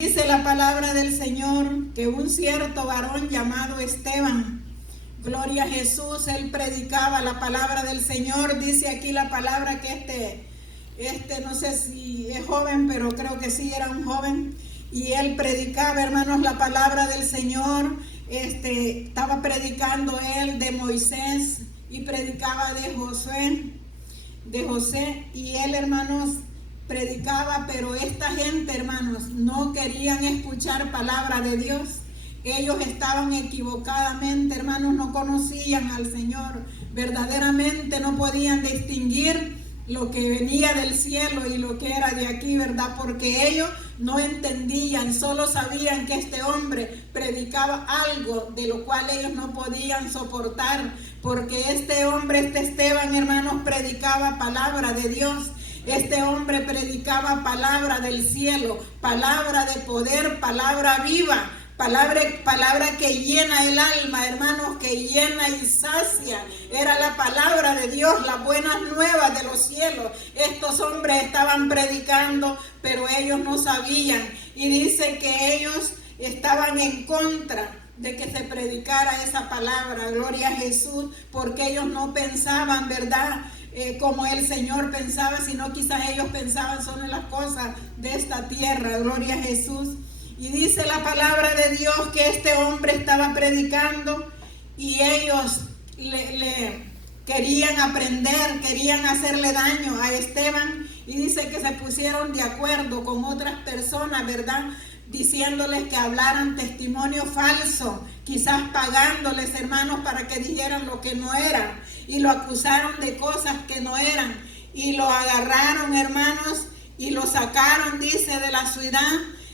Dice la palabra del Señor que un cierto varón llamado Esteban, gloria a Jesús, él predicaba la palabra del Señor. Dice aquí la palabra que no sé si es joven, pero creo que sí era un joven, y él predicaba, hermanos, la palabra del Señor. Estaba predicando él de Moisés y predicaba de José, y él, hermanos, predicaba, pero esta gente, hermanos, no querían escuchar palabra de Dios. Ellos estaban equivocadamente, hermanos, no conocían al Señor, verdaderamente no podían distinguir lo que venía del cielo y lo que era de aquí, ¿verdad? Porque ellos no entendían, solo sabían que este hombre predicaba algo de lo cual ellos no podían soportar, porque este hombre, este Esteban, hermanos, predicaba palabra de Dios. Este hombre predicaba palabra del cielo, palabra de poder, palabra viva, palabra que llena el alma, hermanos, que llena y sacia. Era la palabra de Dios, las buenas nuevas de los cielos. Estos hombres estaban predicando, pero ellos no sabían. Y dice que ellos estaban en contra de que se predicara esa palabra, gloria a Jesús, porque ellos no pensaban, ¿verdad?, como el Señor pensaba, sino quizás ellos pensaban solo en las cosas de esta tierra, gloria a Jesús. Y dice la palabra de Dios que este hombre estaba predicando y ellos le querían aprender, querían hacerle daño a Esteban, y dice que se pusieron de acuerdo con otras personas, ¿verdad?, diciéndoles que hablaran testimonio falso, quizás pagándoles, hermanos, para que dijeran lo que no eran, y lo acusaron de cosas que no eran, y lo agarraron, hermanos, y lo sacaron, dice, de la ciudad,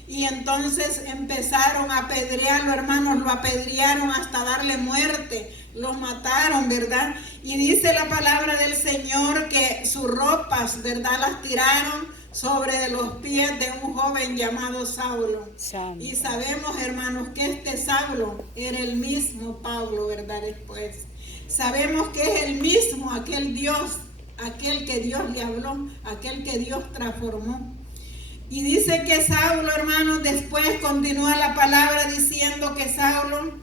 y entonces empezaron a apedrearlo, hermanos, lo apedrearon hasta darle muerte, lo mataron, ¿verdad? Y dice la palabra del Señor que sus ropas, ¿verdad?, las tiraron sobre los pies de un joven llamado Saulo. Santo. Y sabemos, hermanos, que este Saulo era el mismo Pablo, ¿verdad? Después sabemos que es el mismo, aquel que Dios le habló, aquel que Dios transformó. Y dice que Saulo, hermanos, después continúa la palabra diciendo que Saulo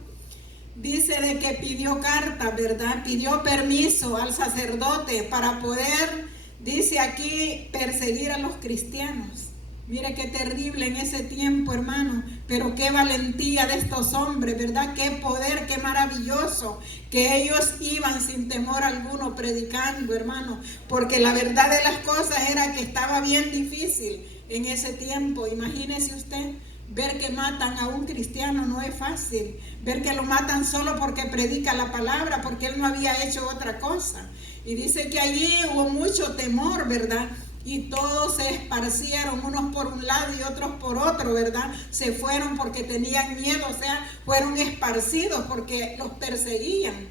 dice de que pidió carta, ¿verdad? Pidió permiso al sacerdote para poder, dice aquí, perseguir a los cristianos. Mire qué terrible en ese tiempo, hermano, pero qué valentía de estos hombres, ¿verdad? Qué poder, qué maravilloso, que ellos iban sin temor alguno predicando, hermano, porque la verdad de las cosas era que estaba bien difícil en ese tiempo. Imagínese usted, ver que matan a un cristiano no es fácil, ver que lo matan solo porque predica la palabra, porque él no había hecho otra cosa. Y dice que allí hubo mucho temor, ¿verdad? Y todos se esparcieron, unos por un lado y otros por otro, ¿verdad? Se fueron porque tenían miedo, o sea, fueron esparcidos porque los perseguían.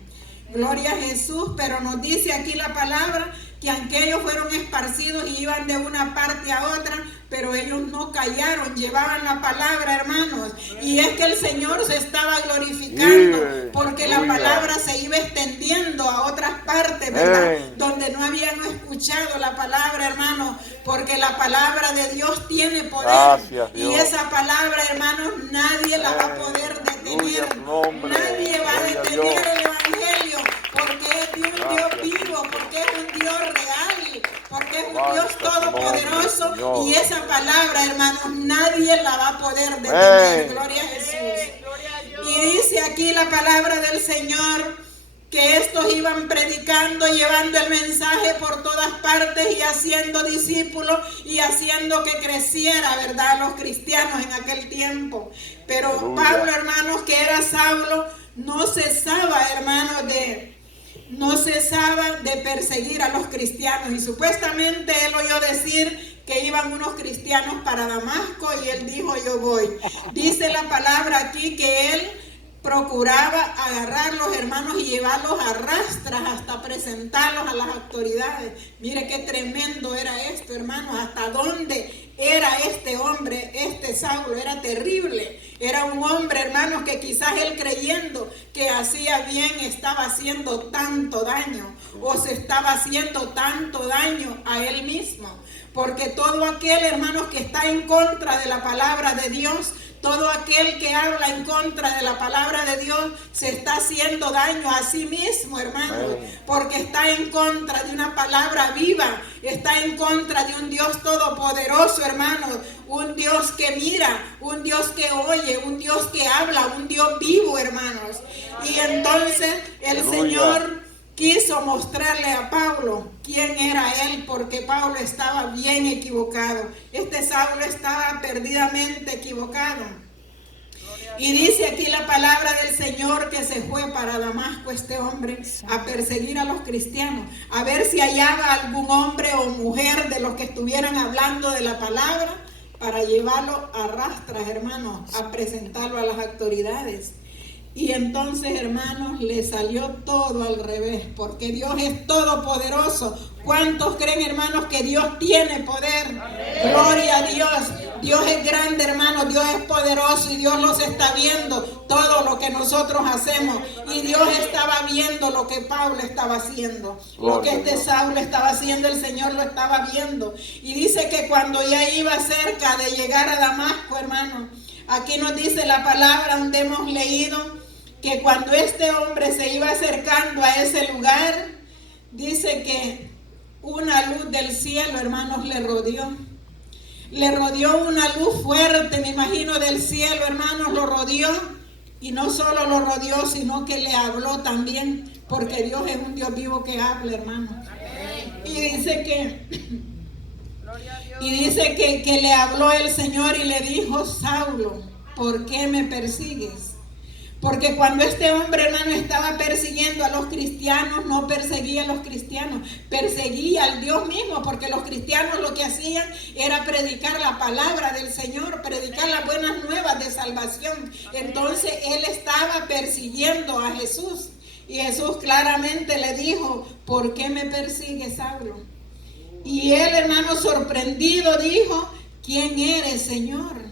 Gloria a Jesús, pero nos dice aquí la palabra que aunque ellos fueron esparcidos y iban de una parte a otra, pero ellos no callaron, llevaban la palabra, hermanos. Y es que el Señor se estaba glorificando porque la palabra se iba extendiendo a otras partes, ¿verdad? Donde no habían escuchado la palabra, hermanos, porque la palabra de Dios tiene poder. Gracias, Dios. Y esa palabra, hermanos, nadie la va a poder detener. Nadie va a detener el Evangelio, porque es de un Dios vivo, porque es un Dios real, porque es un Dios todopoderoso, y esa palabra, hermanos, nadie la va a poder detener. Gloria a Jesús. Y dice aquí la palabra del Señor que estos iban predicando, llevando el mensaje por todas partes y haciendo discípulos y haciendo que creciera, ¿verdad?, los cristianos en aquel tiempo. Pero Pablo, hermanos, que era Saulo, no cesaba, hermanos, no cesaba de perseguir a los cristianos, y supuestamente él oyó decir que iban unos cristianos para Damasco y él dijo: yo voy. Dice la palabra aquí que él procuraba agarrar los hermanos y llevarlos a rastras hasta presentarlos a las autoridades. Mire qué tremendo era esto, hermanos, hasta dónde era este hombre, este Saulo, era terrible. Era un hombre, hermanos, que quizás él, creyendo que hacía bien, estaba haciendo tanto daño, o se estaba haciendo tanto daño a él mismo, porque todo aquel, hermanos, que está en contra de la palabra de Dios, todo aquel que habla en contra de la palabra de Dios se está haciendo daño a sí mismo, hermano, porque está en contra de una palabra viva, está en contra de un Dios todopoderoso, hermano, un Dios que mira, un Dios que oye, un Dios que habla, un Dios vivo, hermanos. Y entonces el Señor quiso mostrarle a Pablo quién era él, porque Pablo estaba bien equivocado. Este Saulo estaba perdidamente equivocado. Y dice aquí la palabra del Señor que se fue para Damasco este hombre a perseguir a los cristianos, a ver si hallaba algún hombre o mujer de los que estuvieran hablando de la palabra, para llevarlo a rastras, hermanos, a presentarlo a las autoridades. Y entonces, hermanos, le salió todo al revés, porque Dios es todopoderoso. ¿Cuántos creen, hermanos, que Dios tiene poder? Amén. Gloria a Dios. Dios es grande, hermanos, Dios es poderoso y Dios los está viendo todo lo que nosotros hacemos. Y Dios estaba viendo lo que Pablo estaba haciendo. Lo que este Saulo estaba haciendo, el Señor lo estaba viendo. Y dice que cuando ya iba cerca de llegar a Damasco, hermanos, aquí nos dice la palabra donde hemos leído que cuando este hombre se iba acercando a ese lugar, dice que una luz del cielo, hermanos, le rodeó. Le rodeó una luz fuerte, me imagino, del cielo, hermanos, lo rodeó. Y no solo lo rodeó, sino que le habló también, porque Dios es un Dios vivo que habla, hermanos. Y dice que le habló el Señor y le dijo: Saulo, ¿por qué me persigues? Porque cuando este hombre, hermano, estaba persiguiendo a los cristianos, no perseguía a los cristianos, perseguía al Dios mismo, porque los cristianos lo que hacían era predicar la palabra del Señor, predicar las buenas nuevas de salvación. Entonces él estaba persiguiendo a Jesús. Y Jesús claramente le dijo: ¿por qué me persigues, Saulo? Y él, hermano, sorprendido dijo: ¿quién eres, Señor?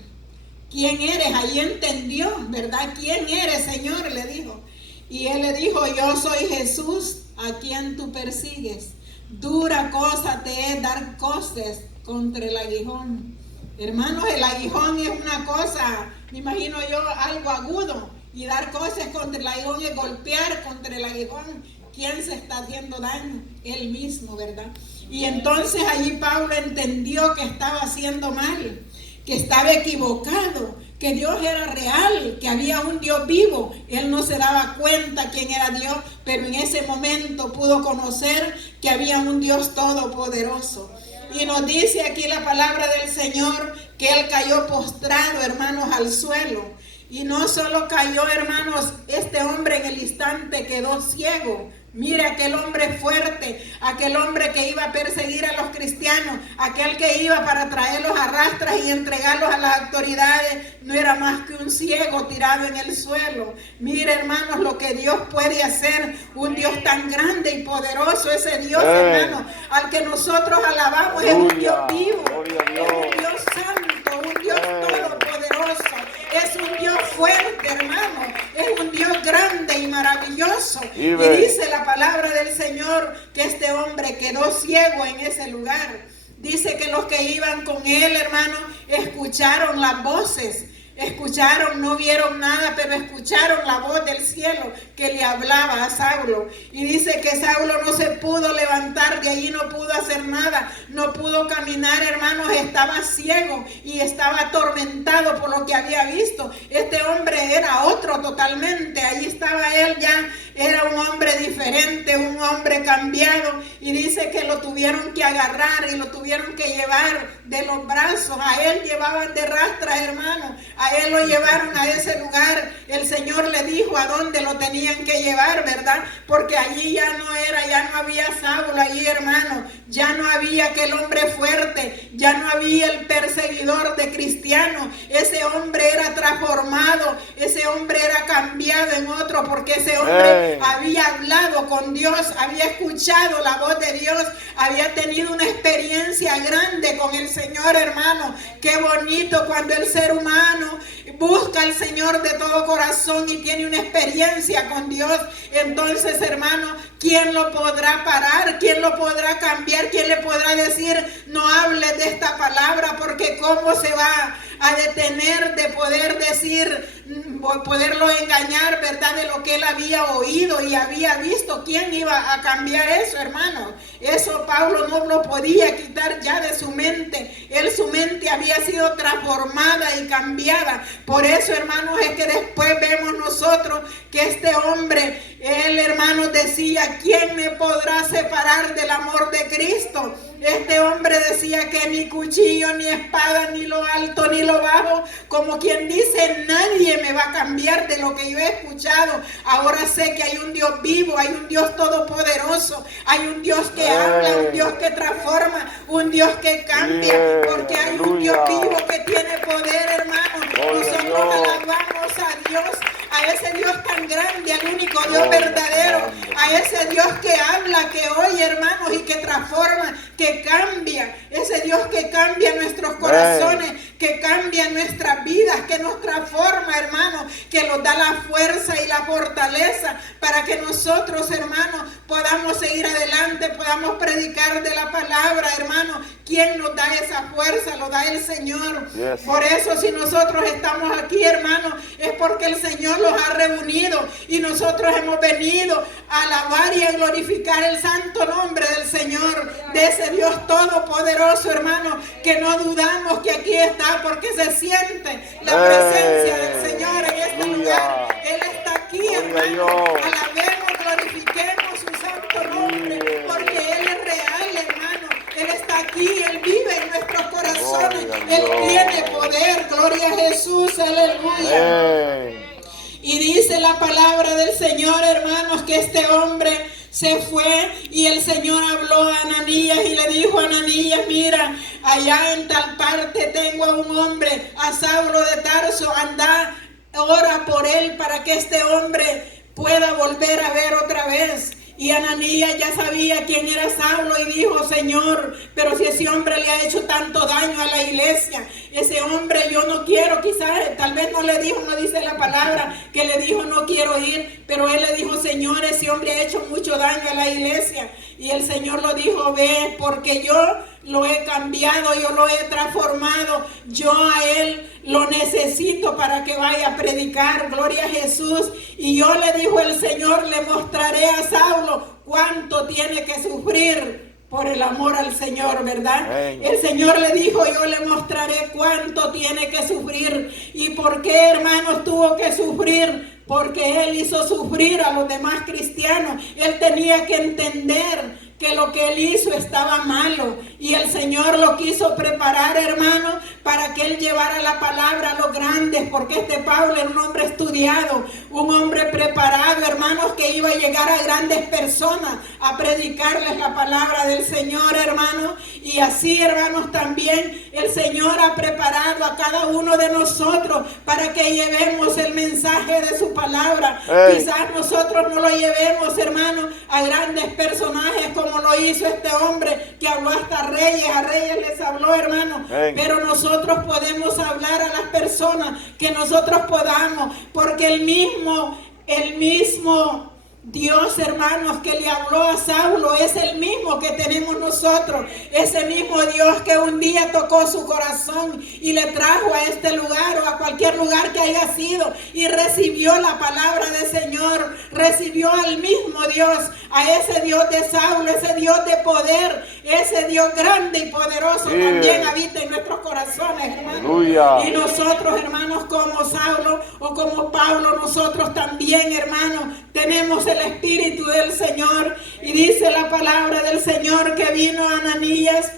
¿Quién eres? Ahí entendió, ¿verdad? ¿Quién eres, Señor? Le dijo. Y él le dijo: yo soy Jesús, a quien tú persigues. Dura cosa te es dar cosas contra el aguijón. Hermanos, el aguijón es una cosa, me imagino yo, algo agudo. Y dar cosas contra el aguijón es golpear contra el aguijón. ¿Quién se está haciendo daño? Él mismo, ¿verdad? Y entonces allí Pablo entendió que estaba haciendo mal, que estaba equivocado, que Dios era real, que había un Dios vivo. Él no se daba cuenta quién era Dios, pero en ese momento pudo conocer que había un Dios todopoderoso. Y nos dice aquí la palabra del Señor que él cayó postrado, hermanos, al suelo. Y no solo cayó, hermanos, este hombre en el instante quedó ciego. Mire, aquel hombre fuerte, aquel hombre que iba a perseguir a los cristianos, aquel que iba para traerlos a rastras y entregarlos a las autoridades, no era más que un ciego tirado en el suelo. Mire, hermanos, lo que Dios puede hacer, un Dios tan grande y poderoso, ese Dios, hermano, al que nosotros alabamos, es un Dios vivo, es un Dios santo, un Dios todopoderoso. Es un Dios fuerte, hermano. Es un Dios grande y maravilloso. Y dice la palabra del Señor que este hombre quedó ciego en ese lugar. Dice que los que iban con él, hermano, escucharon las voces. Escucharon, no vieron nada, pero escucharon la voz del cielo que le hablaba a Saulo. Y dice que Saulo no se pudo levantar de allí, no pudo hacer nada, no pudo caminar, hermanos, estaba ciego y estaba atormentado por lo que había visto. Este hombre era otro totalmente, ahí estaba él ya, era un hombre diferente, un hombre cambiado. Y dice que lo tuvieron que agarrar y lo tuvieron que llevar de los brazos. A él llevaban de rastras, hermanos. A él lo llevaron a ese lugar. El Señor le dijo a dónde lo tenían que llevar, ¿verdad? Porque allí ya no había Saulo allí, hermano. Ya no había aquel hombre fuerte. Ya no había el perseguidor de cristianos. Ese hombre era transformado. Ese hombre era cambiado en otro, porque ese hombre había hablado con Dios, había escuchado la voz de Dios, había tenido una experiencia grande con el Señor, hermano. Qué bonito cuando el ser humano busca al Señor de todo corazón y tiene una experiencia con Dios, entonces, hermano, ¿quién lo podrá parar? ¿Quién lo podrá cambiar? ¿Quién le podrá decir, no hables de esta palabra? Porque ¿cómo se va a detener de poder decir, poderlo engañar, verdad, de lo que él había oído y había visto? ¿Quién iba a cambiar eso, hermano? Eso Pablo no lo podía quitar ya de su mente. Su mente había sido transformada y cambiada. Por eso, hermanos, es que después vemos nosotros que este hombre, él, hermanos, decía, ¿quién me podrá separar del amor de Cristo? Este hombre decía que ni cuchillo, ni espada, ni lo alto, ni lo bajo, como quien dice, nadie me va a cambiar de lo que yo he escuchado. Ahora sé que hay un Dios vivo, hay un Dios todopoderoso, hay un Dios que habla, un Dios que transforma, un Dios que cambia, porque hay un Dios vivo que tiene poder, hermano. Nosotros alabamos a Dios, a ese Dios tan grande, al único Dios verdadero, a ese Dios que habla, que oye, hermanos, y que transforma, que cambia, ese Dios que cambia nuestros corazones, que cambia nuestras vidas, que nos transforma, hermanos, que nos da la fuerza y la fortaleza para que nosotros, hermanos, podamos seguir adelante, podamos predicar de la palabra, hermanos. ¿Quién nos da esa fuerza? Lo da el Señor. Yes. Por eso, si nosotros estamos aquí, hermanos, es porque el Señor los ha reunido y nosotros hemos venido a alabar y a glorificar el santo nombre del Señor, de ese Dios todopoderoso, hermano, que no dudamos que aquí está, porque se siente la presencia del Señor en este lugar. Él está aquí, hermano. Alabemos, glorifiquemos su santo nombre, porque Él es real, hermano. Él está aquí, Él vive en nuestros corazones, Él tiene poder. Gloria a Jesús, aleluya. Y dice la palabra del Señor, hermanos, que este hombre se fue y el Señor habló a Ananías y le dijo a Ananías, mira, allá en tal parte tengo a un hombre, a Saulo de Tarso, anda, ora por él para que este hombre pueda volver a ver otra vez. Y Ananías ya sabía quién era Saulo y dijo, Señor, pero si ese hombre le ha hecho tanto daño a la iglesia, ese hombre yo no quiero, quizás, tal vez no le dijo, no dice la palabra, que le dijo no quiero ir, pero él le dijo, Señor, ese hombre ha hecho mucho daño a la iglesia. Y el Señor lo dijo, ve, porque yo lo he cambiado, yo lo he transformado, yo a él lo necesito para que vaya a predicar, gloria a Jesús. Y yo, le dijo el Señor, le mostraré a Saulo cuánto tiene que sufrir por el amor al Señor, ¿verdad? Amén. El Señor le dijo, yo le mostraré cuánto tiene que sufrir. ¿Y por qué, hermanos, tuvo que sufrir? Porque Él hizo sufrir a los demás cristianos. Él tenía que entender que lo que él hizo estaba malo, y el Señor lo quiso preparar, hermano, para que él llevara la palabra a los grandes, porque este Pablo era un hombre estudiado, un hombre preparado, hermanos, que iba a llegar a grandes personas a predicarles la palabra del Señor, hermanos. Y así, hermanos, también el Señor ha preparado a cada uno de nosotros para que llevemos el mensaje de su palabra. Quizás nosotros no lo llevemos, hermanos, a grandes personajes como lo hizo este hombre que habló hasta a reyes les habló, hermano. Pero nosotros podemos hablar a las personas que nosotros podamos, porque el mismo Dios, hermanos, que le habló a Saulo es el mismo que tenemos nosotros. Ese mismo Dios que un día tocó su corazón y le trajo a este lugar o a cualquier lugar que haya sido y recibió la palabra del Señor, recibió al mismo Dios, a ese Dios de Saulo, ese Dios de poder, ese Dios grande y poderoso también habita en nuestros corazones, hermanos. Y nosotros, hermanos, como Saulo o como Pablo, nosotros también, hermanos, tenemos el Espíritu del Señor. Y dice la palabra del Señor que vino Ananías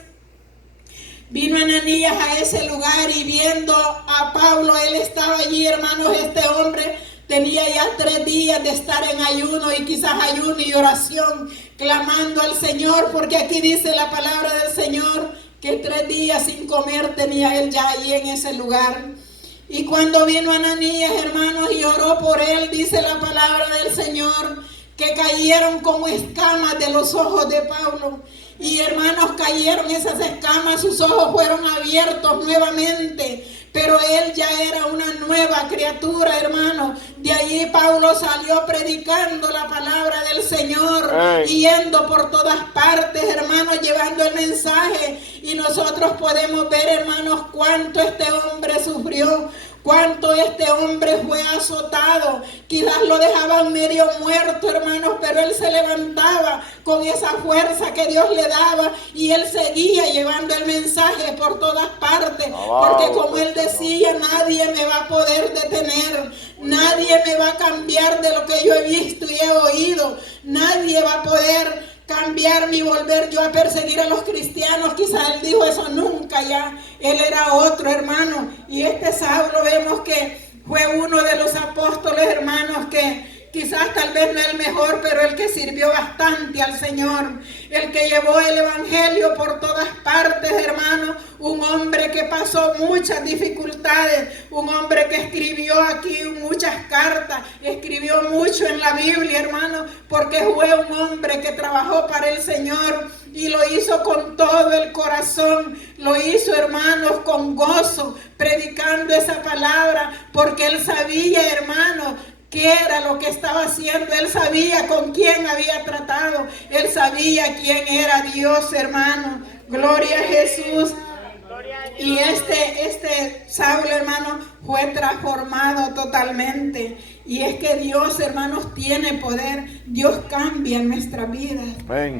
a ese lugar, y viendo a Pablo, él estaba allí, hermanos. Este hombre tenía ya 3 días de estar en ayuno, y quizás ayuno y oración, clamando al Señor, porque aquí dice la palabra del Señor que 3 días sin comer tenía él ya allí en ese lugar. Y cuando vino Ananías, hermanos, y oró por él, dice la palabra del Señor, que cayeron como escamas de los ojos de Pablo. Y, hermanos, cayeron esas escamas, sus ojos fueron abiertos nuevamente, pero él ya era una nueva nueva criatura, hermano. De allí Pablo salió predicando la palabra del Señor, yendo por todas partes, hermano, llevando el mensaje. Y nosotros podemos ver, hermanos, cuánto este hombre sufrió, cuánto este hombre fue azotado. Quizás lo dejaban medio muerto, hermanos, pero él se levantaba con esa fuerza que Dios le daba y él seguía llevando el mensaje por todas partes, porque como él decía, nadie me va a poder detener, nadie me va a cambiar de lo que yo he visto y he oído, nadie va a poder cambiarme y volver yo a perseguir a los cristianos. Quizás él dijo eso nunca, ya él era otro, hermano. Y este Saulo vemos que fue uno de los apóstoles, hermanos, que quizás tal vez no el mejor, pero el que sirvió bastante al Señor, el que llevó el evangelio por todas partes, hermano, un hombre que pasó muchas dificultades, un hombre que escribió aquí muchas cartas, escribió mucho en la Biblia, hermano, porque fue un hombre que trabajó para el Señor y lo hizo con todo el corazón, lo hizo, hermanos, con gozo, predicando esa palabra, porque él sabía, hermano, qué era lo que estaba haciendo. Él sabía con quién había tratado. Él sabía quién era Dios, hermano. Gloria a Jesús. Y este Saulo, hermano, fue transformado totalmente. Y es que Dios, hermanos, tiene poder. Dios cambia nuestras vidas.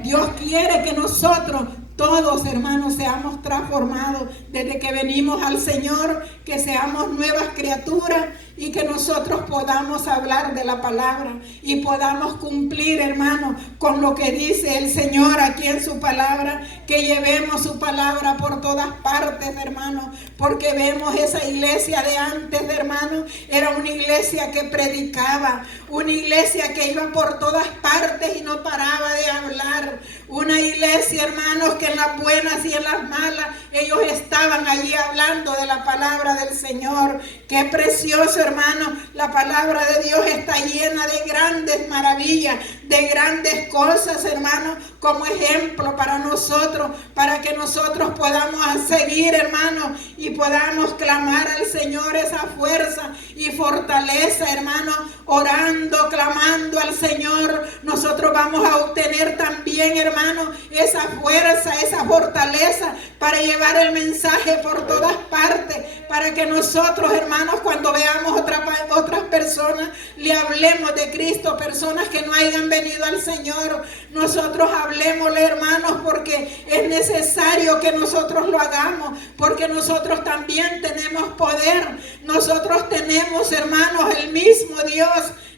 Dios quiere que nosotros todos, hermanos, seamos transformados desde que venimos al Señor, que seamos nuevas criaturas y que nosotros podamos hablar de la palabra y podamos cumplir, hermano, con lo que dice el Señor aquí en su palabra, que llevemos su palabra por todas partes, hermano, porque vemos esa iglesia de antes, hermano, era una iglesia que predicaba, una iglesia que iba por todas partes y no paraba de hablar, una iglesia, hermanos, que en las buenas y en las malas ellos estaban allí hablando de la palabra del Señor. Qué precioso, hermano, la palabra de Dios está llena de grandes maravillas, de grandes cosas, hermano, como ejemplo para nosotros, para que nosotros podamos seguir, hermano, y podamos clamar al Señor esa fuerza y fortaleza, hermano, orando, clamando al Señor. Nosotros vamos a obtener también, hermano, esa fuerza, esa fortaleza para llevar el mensaje por todas partes, para que nosotros, hermanos, cuando veamos otras personas, le hablemos de Cristo, personas que no hayan venido al Señor, nosotros hablemosle, hermanos, porque es necesario que nosotros lo hagamos, porque nosotros también tenemos poder, nosotros tenemos, hermanos, el mismo Dios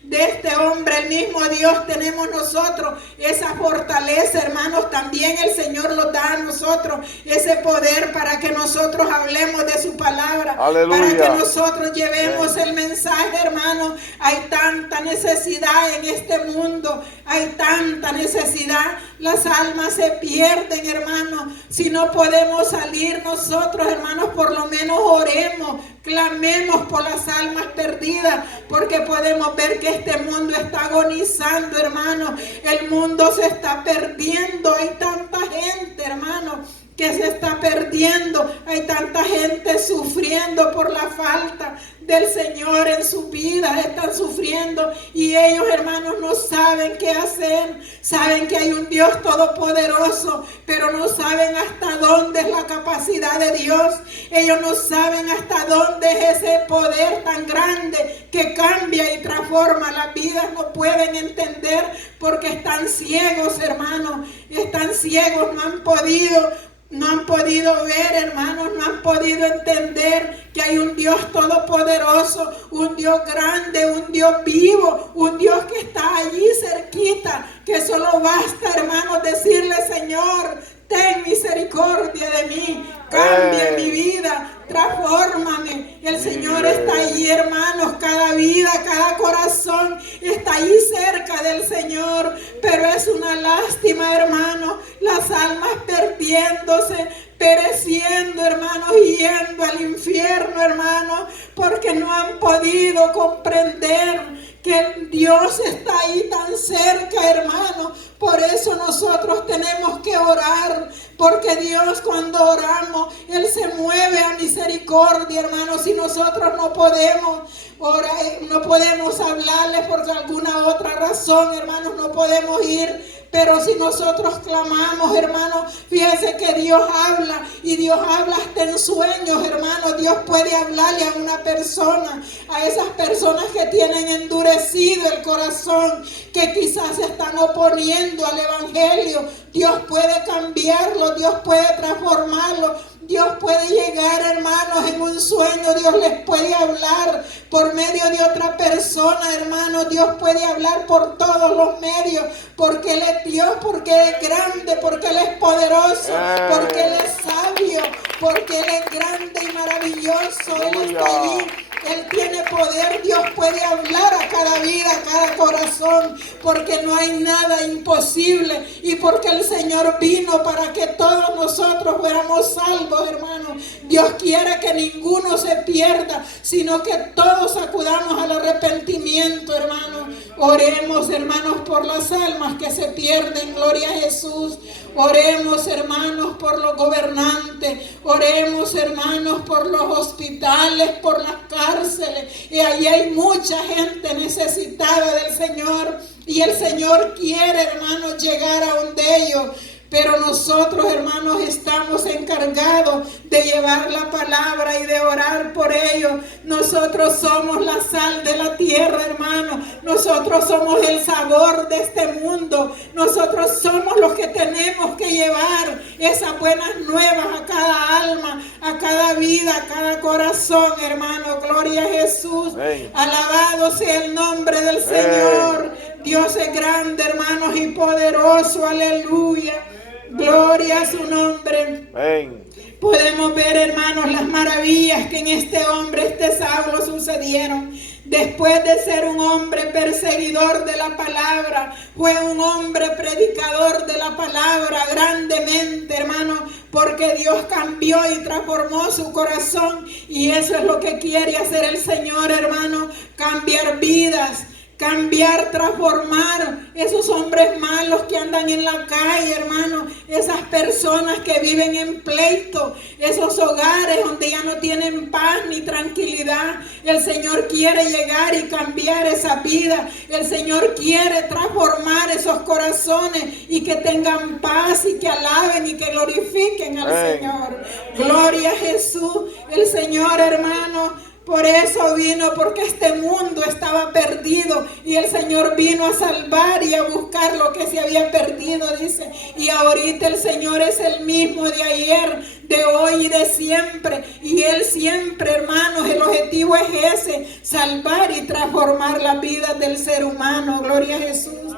de este hombre, el mismo Dios tenemos nosotros, esa fortaleza, hermanos, también el Señor nos da a nosotros ese poder para que nosotros hablemos de su palabra. Aleluya. Para que nosotros llevemos el mensaje, hermanos. Hay tanta necesidad en este mundo, hay tanta necesidad, las almas se pierden, hermanos. Si no podemos salir nosotros, hermanos, por lo menos oremos, clamemos por las almas perdidas, porque podemos ver que este mundo está agonizando, hermano. El mundo se está perdiendo. Hay tanta gente, hermano, que se está perdiendo. Hay tanta gente sufriendo por la falta del Señor en su vida. Están sufriendo y ellos, hermanos, no saben qué hacer. Saben que hay un Dios todopoderoso, pero no saben hasta dónde es la capacidad de Dios. Ellos no saben hasta dónde es ese poder tan grande que cambia y transforma las vidas. No pueden entender porque están ciegos, hermanos. Están ciegos, no han podido ver, hermanos, no han podido entender que hay un Dios todopoderoso, un Dios grande, un Dios vivo, un Dios que está allí cerquita, que solo basta, hermanos, decirle: Señor, ten misericordia de mí, cambia mi vida, transfórmame. El Señor está allí, hermanos, cada vida, cada corazón está allí cerca del Señor, pero es una lástima, hermanos, las almas perdiéndose, pereciendo, hermanos, y yendo al infierno, hermanos, porque no han podido comprender que Dios está ahí tan cerca, hermanos. Por eso nosotros tenemos que orar, porque Dios, cuando oramos, Él se mueve a misericordia, hermanos. Si nosotros no podemos orar, no podemos hablarles por alguna otra razón, hermanos, no podemos ir. Pero si nosotros clamamos, hermanos, fíjense que Dios habla, y Dios habla hasta en sueños, hermanos. Dios puede hablarle a una persona, a esas personas que tienen endurecido el corazón, que quizás se están oponiendo al evangelio. Dios puede cambiarlo, Dios puede transformarlo. Dios puede llegar, hermanos, en un sueño. Dios les puede hablar por medio de otra persona, hermanos. Dios puede hablar por todos los medios, porque Él es Dios, porque Él es grande, porque Él es poderoso, porque Él es sabio, porque Él es grande y maravilloso. Él está allí. Él tiene poder. Dios puede hablar a cada vida, a cada corazón, porque no hay nada imposible, y porque el Señor vino para que todos nosotros fuéramos salvos, hermanos. Dios quiere que ninguno se pierda, sino que todos acudamos al arrepentimiento, hermanos. Oremos, hermanos, por las almas que se pierden. Gloria a Jesús. Oremos, hermanos, por los gobernantes. Oremos, hermanos, por los hospitales, por las cárceles. Y ahí hay mucha gente necesitada del Señor. Y el Señor quiere, hermanos, llegar a donde ellos. Pero nosotros, hermanos, estamos encargados de llevar la palabra y de orar por ellos. Nosotros somos la sal de la tierra, hermanos. Nosotros somos el sabor de este mundo. Nosotros somos los que tenemos que llevar esas buenas nuevas a cada alma, a cada vida, a cada corazón, hermano. Gloria a Jesús. Amén. Alabado sea el nombre del Señor. Dios es grande, hermanos, y poderoso. Aleluya. Gloria a su nombre. Amén. Podemos ver, hermanos, las maravillas que en este hombre, este Saulo, sucedieron. Después de ser un hombre perseguidor de la palabra, fue un hombre predicador de la palabra grandemente, hermano, porque Dios cambió y transformó su corazón. Y eso es lo que quiere hacer el Señor, hermano, cambiar vidas. Cambiar, transformar esos hombres malos que andan en la calle, hermano. Esas personas que viven en pleito, esos hogares donde ya no tienen paz ni tranquilidad. El Señor quiere llegar y cambiar esa vida. El Señor quiere transformar esos corazones y que tengan paz y que alaben y que glorifiquen al Señor. Gloria a Jesús. El Señor, hermano, por eso vino, porque este mundo estaba perdido y el Señor vino a salvar y a buscar lo que se había perdido, dice. Y ahorita el Señor es el mismo de ayer, de hoy y de siempre. Y Él siempre, hermanos, el objetivo es ese: salvar y transformar la vida del ser humano. Gloria a Jesús.